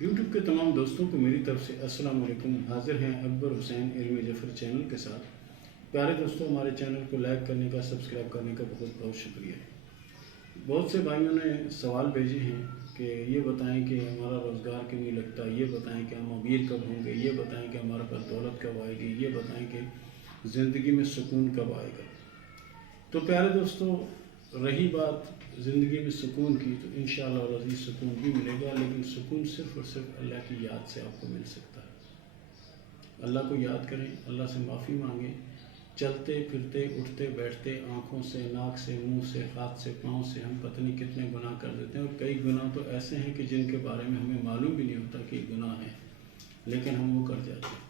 YouTube के तमाम दोस्तों को मेरी तरफ से अस्सलाम वालेकुम। हाजिर हैं अकबर हुसैन इल्म जफर चैनल के साथ। प्यारे दोस्तों, हमारे चैनल को लाइक करने का, सब्सक्राइब करने का बहुत बहुत शुक्रिया। बहुत से भाइयों ने सवाल भेजे हैं कि ये बताएं कि हमारा रोज़गार क्यों नहीं लगता, ये बताएं कि हम अमीर कब होंगे, ये बताएं कि हमारे पास दौलत कब आएगी, ये बताएं कि ज़िंदगी में सुकून कब आएगा। तो प्यारे दोस्तों, रही बात ज़िंदगी में सुकून की, तो इंशाअल्लाह अज़ीज़ सुकून भी मिलेगा, लेकिन सुकून सिर्फ़ और सिर्फ अल्लाह की याद से आपको मिल सकता है। अल्लाह को याद करें, अल्लाह से माफ़ी मांगें। चलते फिरते उठते बैठते आँखों से, नाक से, मुंह से, हाथ से, पाँव से हम पता नहीं कितने गुनाह कर देते हैं, और कई गुनाह तो ऐसे हैं कि जिनके बारे में हमें मालूम भी नहीं होता कि गुनाह है, लेकिन हम वो कर जाते हैं।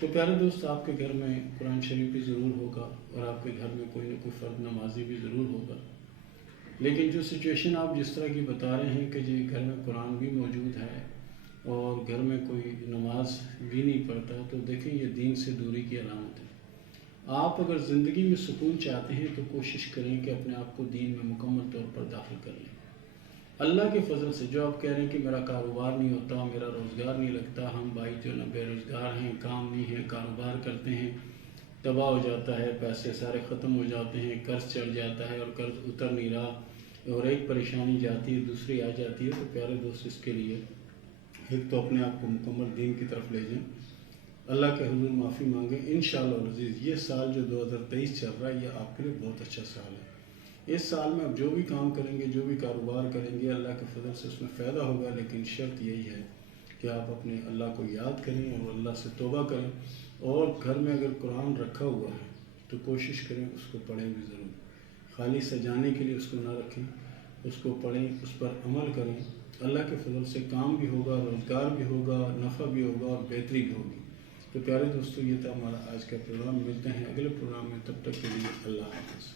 तो प्यारे दोस्त, आपके घर में कुरान शरीफ भी ज़रूर होगा और आपके घर में कोई ना कोई फ़र्द नमाजी भी ज़रूर होगा, लेकिन जो सिचुएशन आप जिस तरह की बता रहे हैं कि जी घर में कुरान भी मौजूद है और घर में कोई नमाज भी नहीं पढ़ता, तो देखें ये दीन से दूरी की अलामत है। आप अगर ज़िंदगी में सुकून चाहते हैं तो कोशिश करें कि अपने आप को दीन में मुकम्मल तौर पर दाखिल कर लें। अल्लाह के फजल से जो आप कह रहे हैं कि मेरा कारोबार नहीं होता, मेरा रोज़गार नहीं लगता, हम भाई जो ना बेरोज़गार हैं, काम नहीं है, कारोबार करते हैं, तबाह हो जाता है, पैसे सारे ख़त्म हो जाते हैं, कर्ज चढ़ जाता है और कर्ज उतर नहीं रहा, और एक परेशानी जाती है दूसरी आ जाती है। तो प्यारे दोस्त, इसके लिए एक तो अपने आप को मुकम्मल दीन की तरफ ले जाएं, अल्लाह के हुज़ूर माफ़ी मांगें। इंशाअल्लाह अज़ीज़ ये साल जो 2023 चल रहा है, ये आपके लिए बहुत अच्छा साल है। इस साल में आप जो भी काम करेंगे, जो भी कारोबार करेंगे, अल्लाह के फजल से उसमें फ़ायदा होगा, लेकिन शर्त यही है कि आप अपने अल्लाह को याद करें और अल्लाह से तौबा करें। और घर में अगर कुरान रखा हुआ है तो कोशिश करें उसको पढ़ें भी ज़रूर, खाली सजाने के लिए उसको ना रखें, उसको पढ़ें, उस पर अमल करें। अल्लाह के फजल से काम भी होगा, रोज़गार भी होगा, नफ़ा भी होगा और बेहतरी भी होगी। तो प्यारे दोस्तों, ये था हमारा आज का प्रोग्राम। मिलते हैं अगले प्रोग्राम में, तब तक के लिए अल्लाह हाफ़िज़।